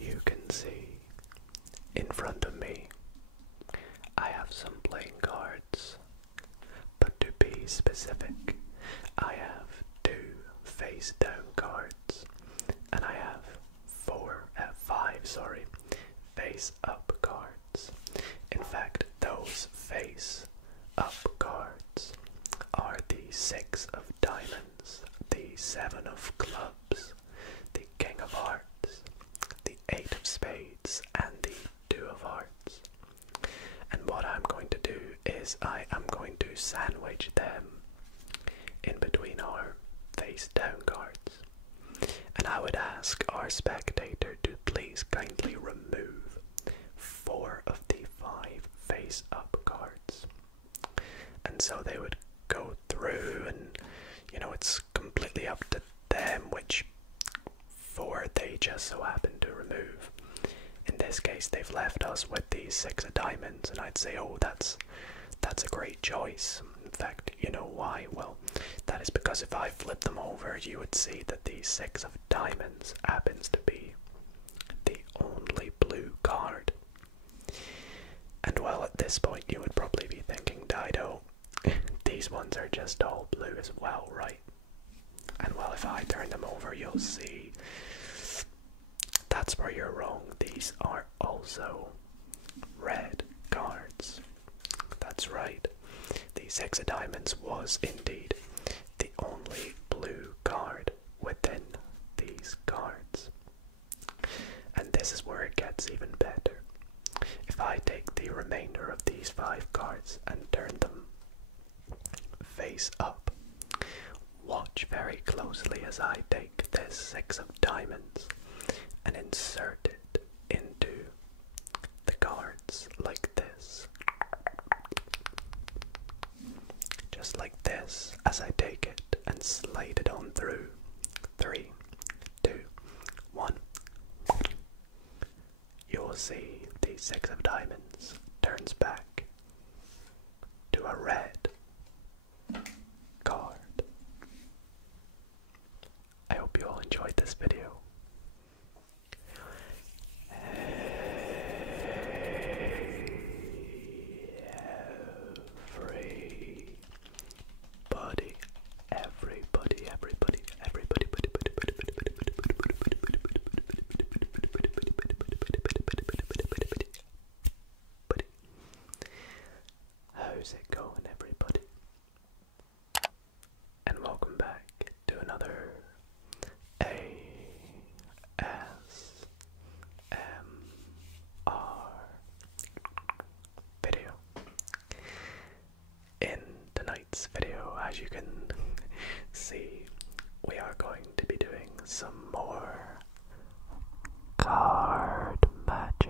you can see in front of me, I have some playing cards, but to be specific, I have 2 face down cards, and I have 5 face up cards. In fact, those face up cards are the 6 of diamonds, the 7 of clubs, the king of hearts, the 8 of spades, and the 2 of hearts. And what I'm going to do is I am going to sandwich them in between our face down cards. And I would ask our spectator to please kindly remove 4 of the 5 face up cards. And so they would go through, and it's completely up to them which 4 they just so happen to remove. In this case, they've left us with the 6 of diamonds, and I'd say, oh, that's a great choice. In fact, you know why? Well, that is because if I flip them over, you would see that the 6 of diamonds happens to be the only blue card. And well, at this point, you would probably be thinking, Dido, these ones are just all blue as well, right? And well, if I turn them over, you'll see that's where you're wrong. These are also red cards. That's right. The 6 of diamonds was indeed the only blue card within these cards. And this is where it gets even better. If I take the remainder of these 5 cards and turn them face up, watch very closely as I take this 6 of diamonds and insert it into the cards like this. Just like this, as I take it and slide it on through. 3, 2, 1. You'll see the 6 of diamonds turns back to a red card. I hope you all enjoyed this video. How's it going, everybody? And welcome back to another ASMR video. In tonight's video, as you can see, we are going to be doing some more card magic.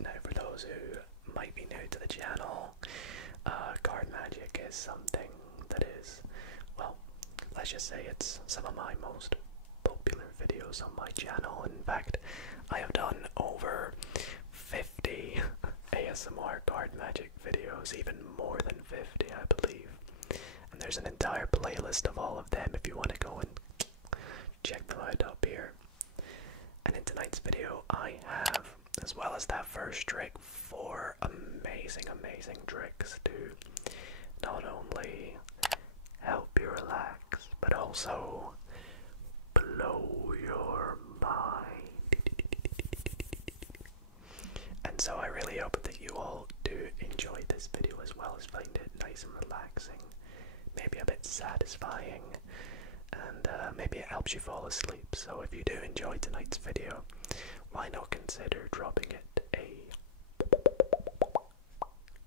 Now, for those who might be new to the channel, card magic is something that is, well, let's just say it's some of my most popular videos on my channel. In fact, I have done over 50 ASMR card magic videos, even more than 50, I believe. And there's an entire playlist of all of them if you want to go and check them out up here. And in tonight's video, I have, as well as that first trick, 4 amazing tricks to not only help you relax, but also blow your mind. And so I really hope that you all do enjoy this video, as well as find it nice and relaxing, maybe a bit satisfying, and maybe it helps you fall asleep. So if you do enjoy tonight's video, why not consider dropping it a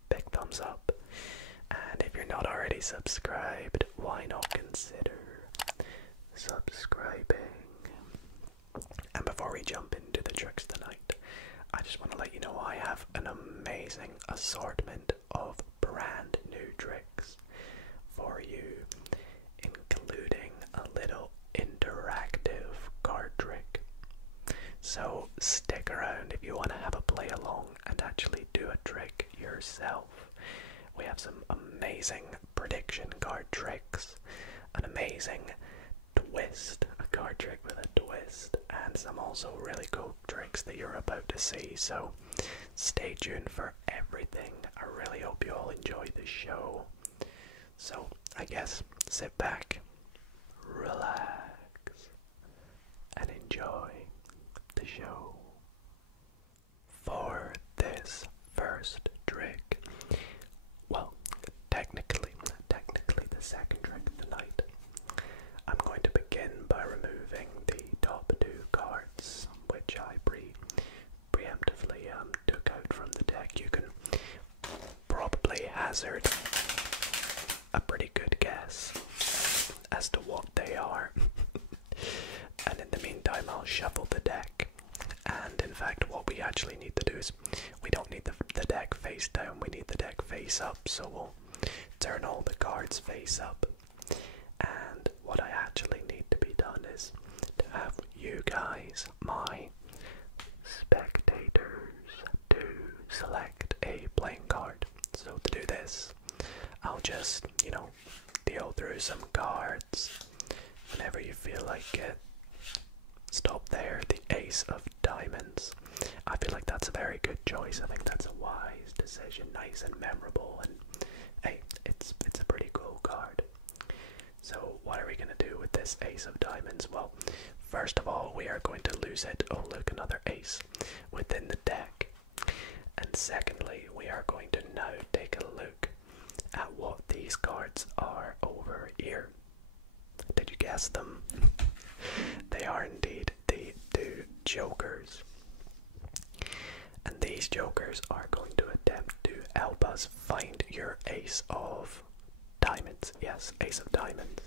big thumbs up? And if you're not already subscribed, why not consider subscribing? And before we jump into the tricks tonight, I just want to let you know I have an amazing assortment of brand new tricks for you, including a little interactive card trick. So stick around if you want to have a play along and actually do a trick yourself. We have some amazing prediction card tricks, an amazing twist, a card trick with a twist, and some also really cool tricks that you're about to see, so stay tuned for everything. I really hope you all enjoy the show. So I guess sit back, relax, and enjoy the show. For this first trick, well, technically the second trick of the night, I'm going to begin by removing the top two cards, which I preemptively took out from the deck. You can probably hazard a pretty good guess as to what they are. And in the meantime, I'll shuffle the deck. And in fact, what we actually need to do is, we don't need the deck face down, we need the deck face up. So we'll turn all the cards face up. And what I actually need to be done is to have you guys, my spectators, to select a playing card. So to do this, I'll just, deal through some cards. Whenever you feel like it, stop there. The Ace of Diamonds. I feel like that's a very good choice. I think that's a wise decision, nice and memorable, and hey, it's a pretty cool card. So what are we going to do with this Ace of Diamonds? Well, first of all, we are going to lose it. Oh look, another ace within the deck. And secondly, we are going to now take a look at what these cards are over here. Did you guess them? They are indeed the two jokers. And these jokers are going to attempt to help us find your Ace of Diamonds. Yes, Ace of Diamonds.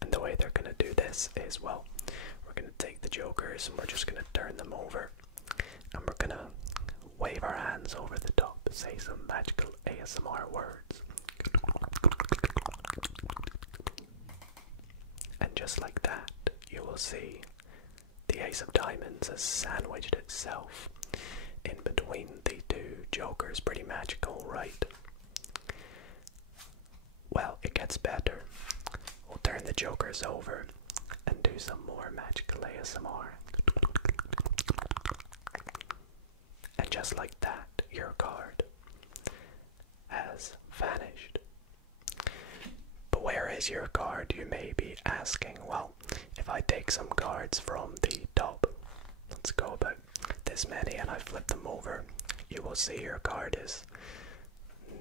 And the way they're going to do this is, well, we're going to take the jokers and we're just going to turn them over. And we're going to wave our hands over the top, say some magical ASMR words. And just like that, you will see the Ace of Diamonds has sandwiched itself in between the two jokers. Pretty magical, right? Well, it gets better. We'll turn the jokers over and do some more magical ASMR. And just like that, your card has vanished. But where is your card, you may be asking? Well, if I take some cards from the top, let's go about this many, and I flip them over, you will see your card is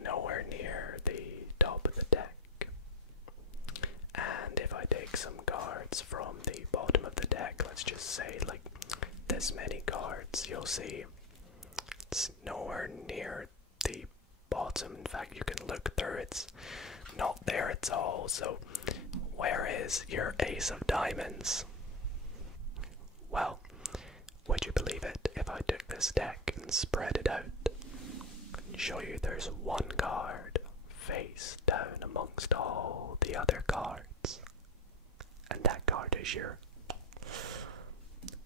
nowhere near the top of the deck. And if I take some cards from the bottom of the deck, let's just say like this many cards, you'll see it's nowhere near the bottom. In fact, you can look through, it's not there at all. So where is your Ace of Diamonds? Well, would you believe it if I took this deck and spread it out and show you there's one card face down amongst all the other cards, and that card is your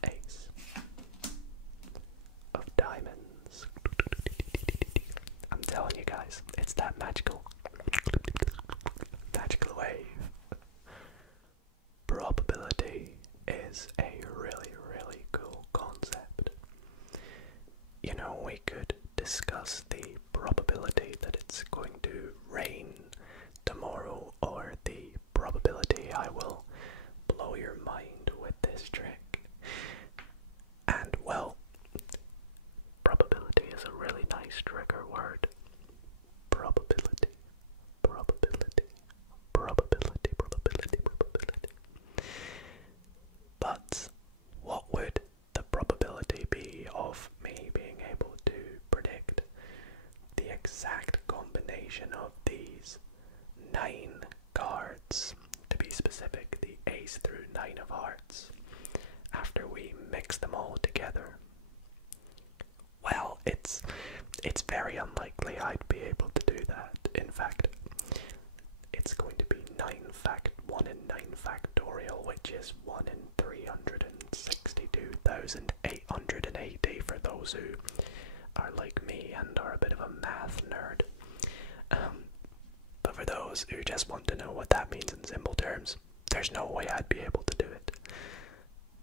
Ace of Diamonds. I'm telling you guys, it's that magical wave. Probability is a really cool concept. We could discuss the probability that it's going to rain tomorrow, or the probability I will blow your mind with this trick. And well, probability is a really nice trigger word. Probability. But what would the probability be of me being able to predict the exact combination of these 9 cards, to be specific, the Ace through 9 of Hearts, after we mix them all together? Well, it's very unlikely I'd be able to do that. In fact, it's going to be 1 in 9 factorial, which is 1 in 362,880 for those who are like me and are a bit of a math nerd. But for those who just want to know what that means in simple terms, there's no way I'd be able to do it.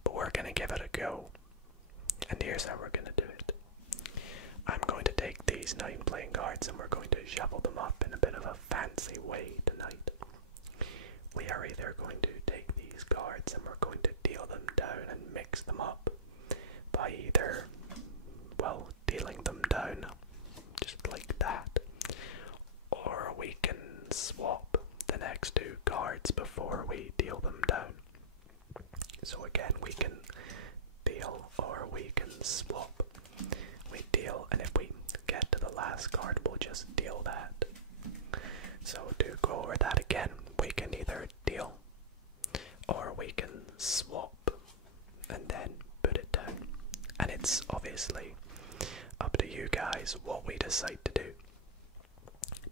But we're gonna give it a go. mix them up by either, well, dealing them down, just like that, or we can swap the next two cards before we deal them down. So again, we can deal or we can swap. We deal, and if we get to the last card, we'll just deal that. So to go over that again, we can either deal or we can swap and then put it down. And it's obviously up to you guys what we decide to do.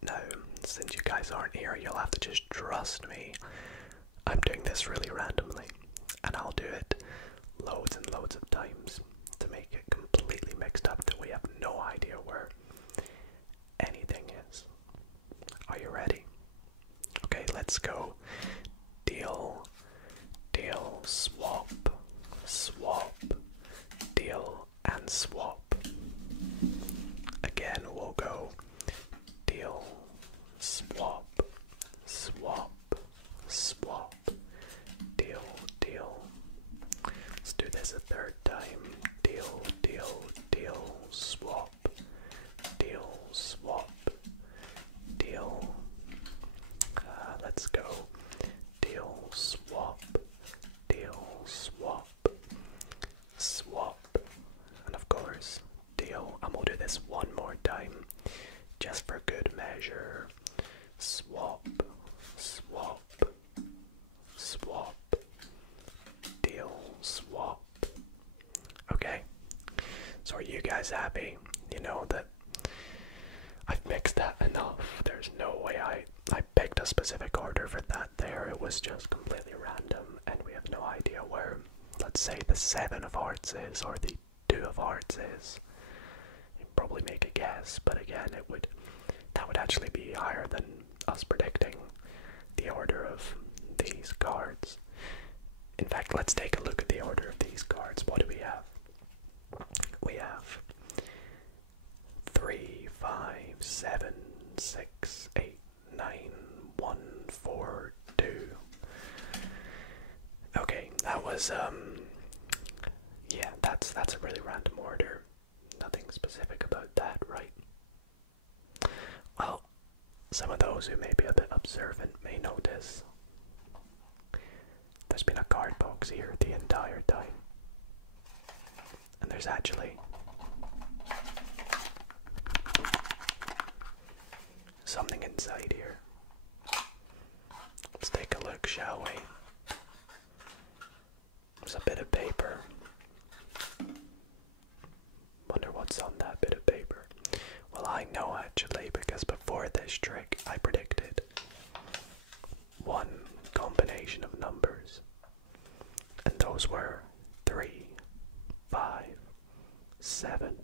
Now, since you guys aren't here, you'll have to just trust me. I'm doing this really randomly, and I'll do it loads and loads of times to make it completely mixed up that we have no idea where anything is. Are you ready? Okay, let's go. Deal, deal, swap, swap, deal, and swap. Again, we'll go deal, swap, swap, swap, deal, deal. Let's do this a third time. Deal, deal, deal, swap, deal, swap, deal. Let's go. Deal, swap, deal, swap, swap, and of course, deal. I'm gonna do this one more time, just for good measure. Swap, swap, swap, deal, swap. Okay, so are you guys happy? You know that I've mixed that enough. There's no way I picked a specific order for that there. It was just completely random, and we have no idea where, let's say, the 7 of hearts is, or the 2 of hearts is. You'd probably make a guess, but again, that would actually be higher than us predicting the order of these cards. In fact, let's take a look at the order of these cards. What do we have? We have 3, 5, 7, 6, 8, 9, 1, 4, 2. Okay, that was yeah, that's a really random order. Nothing specific about that, right? Well, some of those who may be a bit observant may notice there's been a card box here the entire time. And there's actually something inside here. Let's take a look, shall we? There's a bit of paper. Wonder what's on that bit of paper. Well, I know actually, because before this trick I predicted one combination of numbers, and those were 3, 5, 7,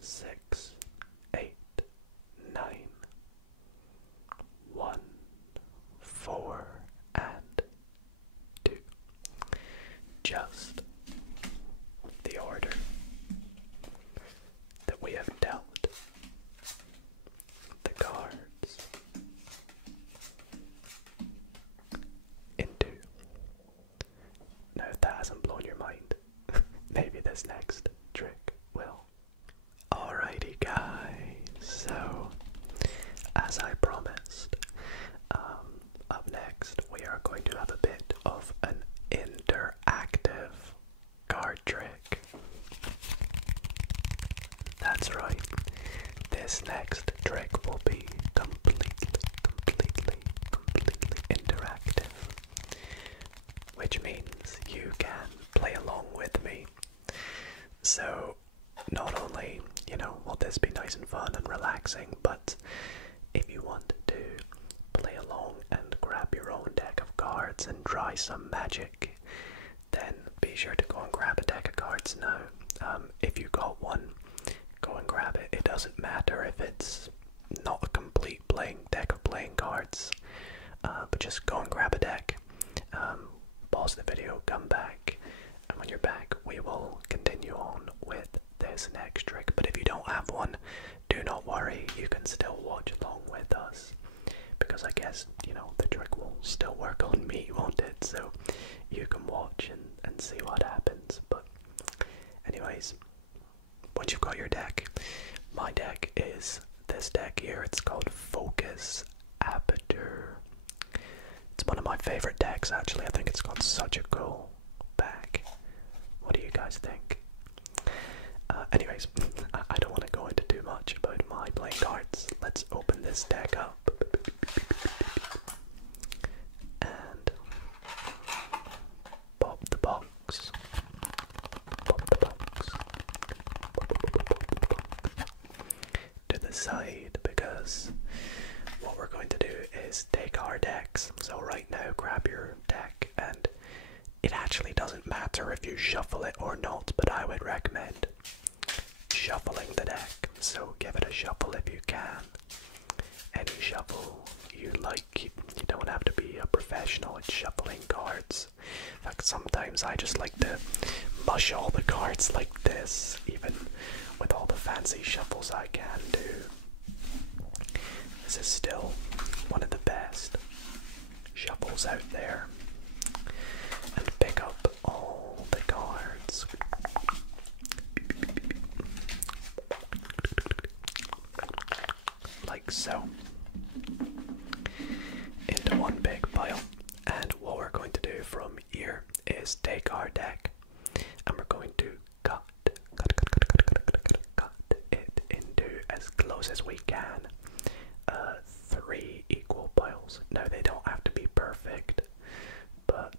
6, 8, 9, 1, 4, and 2. Just the order that we have dealt the cards into. Now, if that hasn't blown your mind, maybe this next trick will. Alrighty guys, so as I promised, up next we are going to have a bit of an interactive card trick. That's right, this next trick will be completely interactive, which means you can play along with me. So not only, will this be nice and fun and relaxing, but if you want to play along and grab your own deck of cards and try some magic, then be sure to go and grab a deck of cards now. If you got one, go and grab it. It doesn't matter if it's not a complete deck of playing cards, but just go and grab a deck. Pause the video, come back, and when you're back we will continue on with this next trick. But if you don't have one, do not worry, you can still watch along with us, because I guess, the trick will still work on me, won't it? So you can watch and and see what happens. But anyways, once you've got your deck, my deck is this deck here. It's called Focus Aperture. It's one of my favorite decks, actually. I think it's got such a cool back. What do you guys think? Anyways, I don't want to go into too much about my playing cards. Let's open this deck up. And pop the box. Pop the box. To the side, because what we're going to do is take our decks. So right now, grab your deck, and it actually doesn't matter if you shuffle it or not, but I would recommend shuffling the deck. So give it a shuffle if you can. Any shuffle you like. You don't have to be a professional at shuffling cards. In fact, sometimes I just like to mush all the cards like this, even with all the fancy shuffles I can do. This is still one of the best shuffles out there. And pick up all the cards. Like so. Into one big pile. And what we're going to do from here is take our deck and we're going to cut it into as close as we can. 3 equal piles. Now they don't have to be perfect, but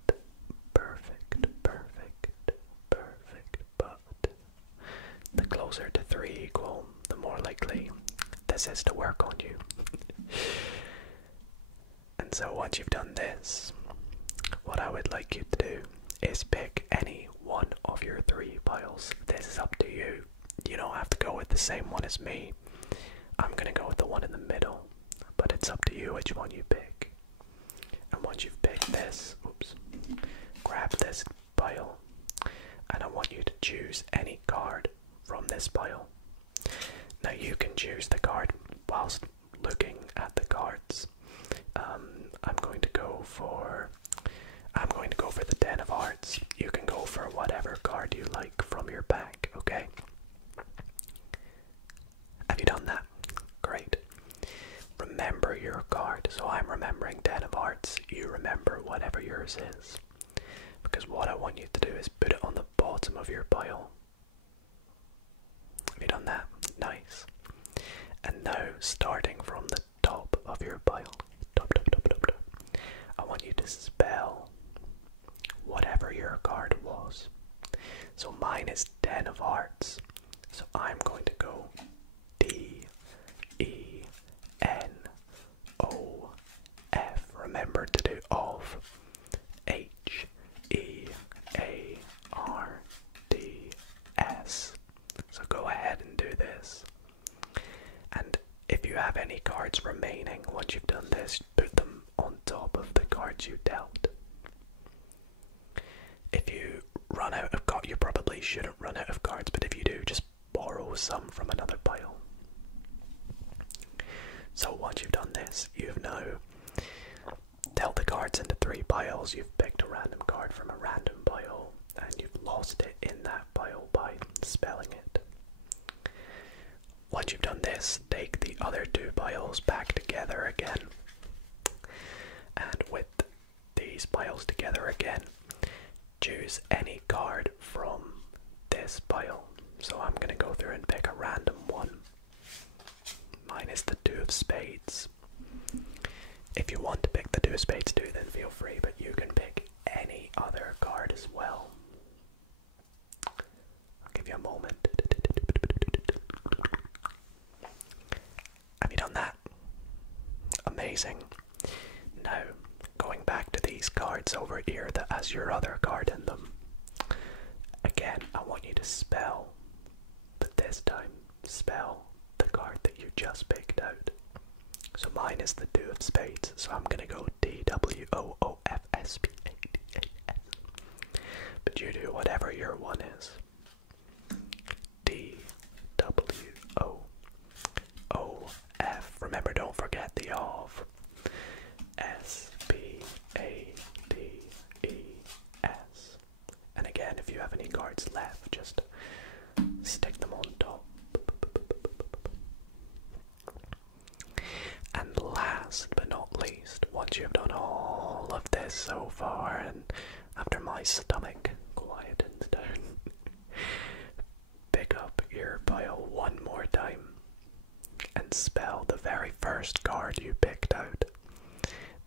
perfect, but the closer to 3 equal, the more likely this is to work on you. And so once you've done this, what I would like you to do is pick any one of your 3 piles. This is up to you. You don't have to go with the same one as me. I'm gonna go with the one in the middle, but it's up to you which one you pick. And once you've picked this, grab this pile, and I want you to choose any card from this pile. Now you can choose the card whilst looking at the cards. I'm going to go for the 10 of hearts. You can go for whatever card you like from your pack, okay? Have you done that? Great. Remember your card. So I'm remembering 10 of hearts. You remember whatever yours is. Because what I want you to do is put it on the bottom of your pile. Have you done that? Nice. And now, starting from the top of your pile, top, I want you to spell whatever your card was. So mine is 10 of hearts. So I'm going to go D-E-N-O-F. Remember to do of. H-E-A-R-D-S. So go ahead and do this. And if you have any cards remaining, once you've done this, put them on top of the cards you dealt. If you run out of cards, you probably shouldn't run out of cards, but if you do, just borrow some from another pile. So once you've done this, you've now dealt the cards into 3 piles. You've picked a random card from a random pile, and you've lost it in that pile by spelling it. Once you've done this, take the other 2 piles back together again. And with these piles together again, choose any card from this pile. So I'm going to go through and pick a random one. Mine is the 2 of spades. If you want to pick the 2 of spades too, then feel free, but you can pick any other card as well. I'll give you a moment. Have you done that? Amazing. Now, going back to these cards over here that has your other card in them. Again, I want you to spell, but this time spell the card that you just picked out. So mine is the 2 of spades, so I'm going to go D-W-O-O-F-S-P-A-D-A-S. But you do whatever your one is. D-W-O-O-F. Remember, don't forget the of. S-P-A-D-E-S. And again, my stomach quietens down. Pick up your pile one more time and spell the very first card you picked out.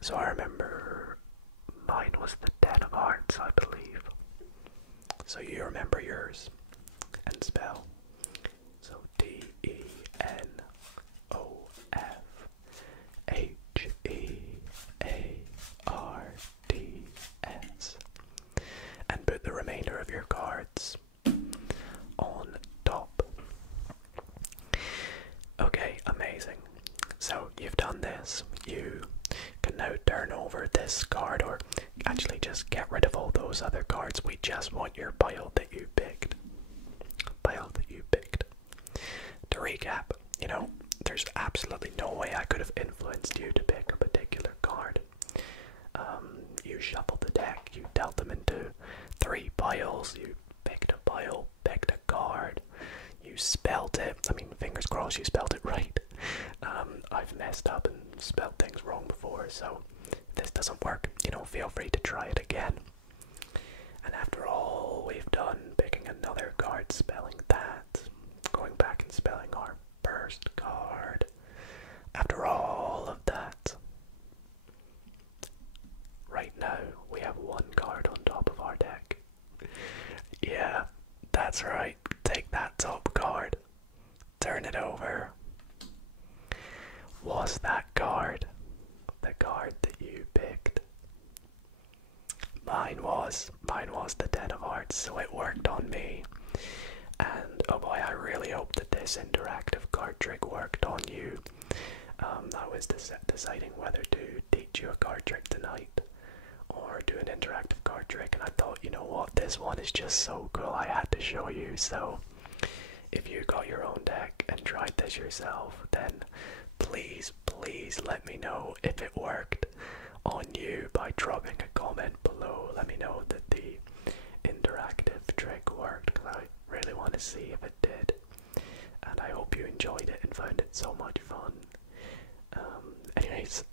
So I remember mine was the 10 of hearts, I believe. So you remember yours and spell. So DENOFHEARTS. And put the remainder of your cards on top. Okay, amazing. So you've done this. You can now turn over this card, or actually just get rid of all those other cards. We just want your pile that you picked. Pile that you picked. To recap, you know, there's absolutely no way I could have influenced you to pick a particular card. You shuffled the deck, you dealt them into 3 piles, you picked a pile, picked a card, you spelled it. I mean, fingers crossed you spelled it right. I've messed up and spelled things wrong before, so if this doesn't work, you know, feel free to try it again. And after all we've done, picking another card, spelling that, going back and spelling our first card, after all of that, right now we have 1 card on top of our deck. Yeah, that's right. Take that top card, turn it over. Was that card the card that you picked? Mine was the 10 of hearts, so it worked on me. And oh boy, I really hope that this interactive card trick worked on you. I was deciding whether to teach you a card trick tonight or do an interactive card trick, and I thought, you know what, this one is just so cool, I had to show you. So if you got your own deck and tried this yourself, then please let me know if it worked on you by dropping a comment below. Let me know that the interactive trick worked, because I really want to see if it did. And I hope you enjoyed it and found it so much fun. Anyways,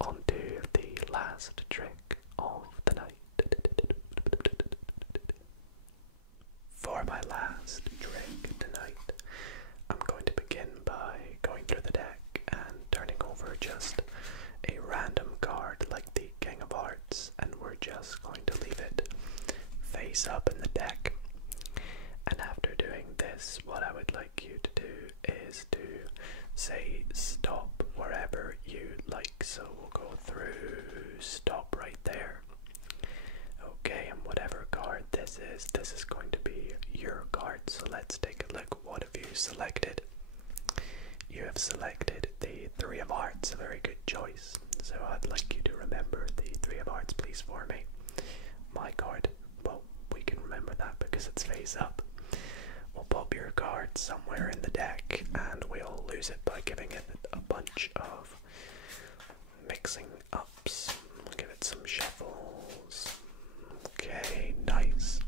on to the last trick of the night. For my last trick tonight, I'm going to begin by going through the deck and turning over just a random card like the King of Hearts, and we're just going to leave it face up in the deck. And after doing this, what I would like you to do is to say stop wherever you like. So we'll go through, stop right there. Okay, and whatever card this is going to be your card. So let's take a look. What have you selected? You have selected the 3 of Hearts, a very good choice. So I'd like you to remember the 3 of Hearts, please, for me. My card, well, we can remember that because it's face up. We'll pop your card somewhere in the deck and we'll lose it by giving it a bunch of mixing ups. We'll give it some shuffles. Okay, nice.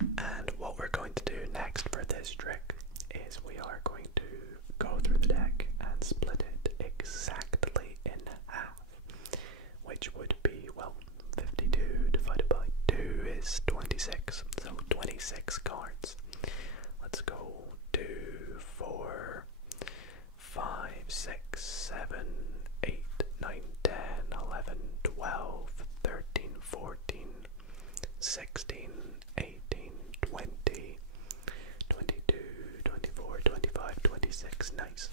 And what we're going to do next for this trick is we are going to go through the deck and split it exactly in half, which would be, well, 52 divided by 2 is 26, so 26 cards. Let's go 2, 4, 5, 6, 7, 8, 9, 10, 11, 12, 13, 14, 16, 18, 20, 22, 24, 25, 26, nice.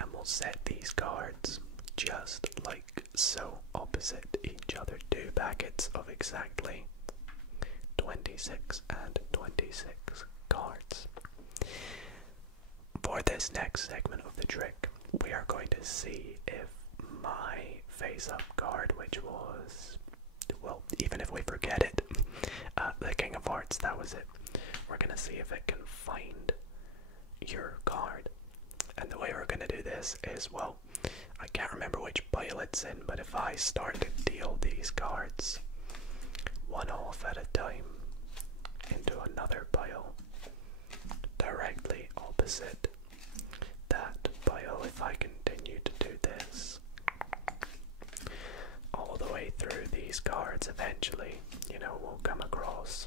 And we'll set these cards just like so, opposite each other, 2 packets of exactly 26 and 26 cards. For this next segment of the trick, we are going to see if my face-up card, which was, well, even if we forget it, the King of Hearts, that was it. We're going to see if it can find your card. And the way we're going to do this is, well, I can't remember which pile it's in, but if I start to deal these cards one off at a time into another pile directly opposite that pile, if I continue to do this all the way through these cards, Hearts eventually, you know, we'll come across.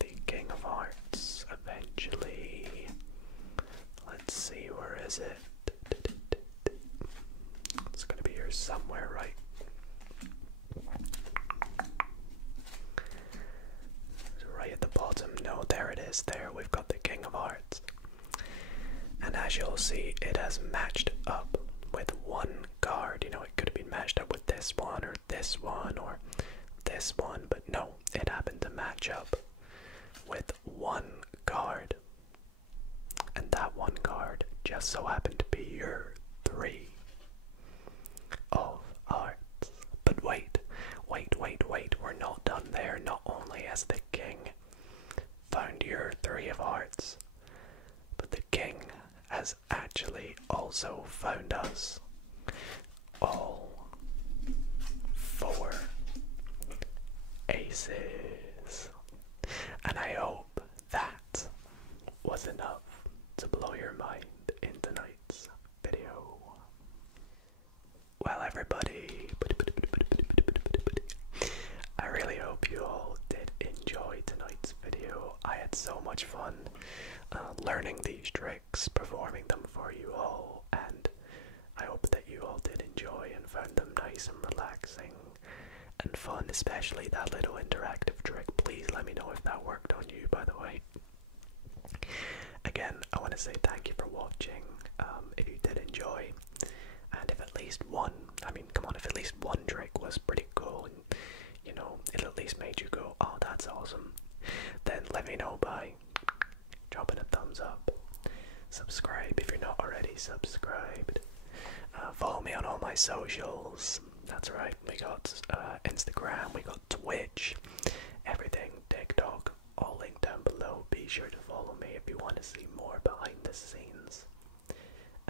The King of Hearts eventually. Let's see, where is it? It's gonna be here somewhere, right? Right at the bottom. No, there it is. There, we've got the King of Hearts. And as you'll see, it has matched up with one card. You know, it could have been matched up with this one or this one or this one, but no, it happened to match up with one card. And that one card just so happened to be your 3 of Hearts. But wait, we're not done there. Not only has the King found your 3 of Hearts, but the King has actually also found us all 4 aces. And I hope that was enough to blow your mind in tonight's video. Well, everybody, I really hope you all did enjoy tonight's video. I had so much fun learning these tricks, performing them for you all, and I hope that you all did enjoy and found them nice and relaxing and fun, especially that little interactive trick. Please let me know if that worked on you, by the way. Again, I want to say thank you for watching. If you did enjoy, and if at least one, I mean, come on, if at least one trick was pretty cool, and, you know, it at least made you go, oh, that's awesome, then let me know by dropping a thumbs up. Subscribe if you're not already subscribed. Follow me on all my socials. That's right, we got Instagram, we got Twitch, everything, TikTok, all linked down below. Be sure to follow me if you want to see more behind the scenes.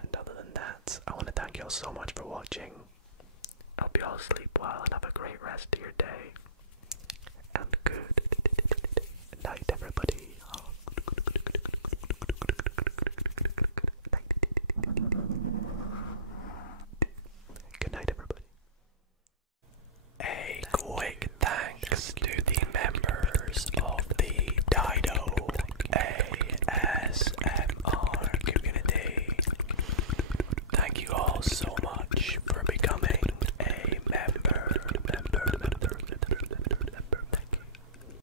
And other than that, I want to thank you all so much for watching. I hope you all sleep well and have a great rest of your day. And good night, everybody. Good night, everybody. A quick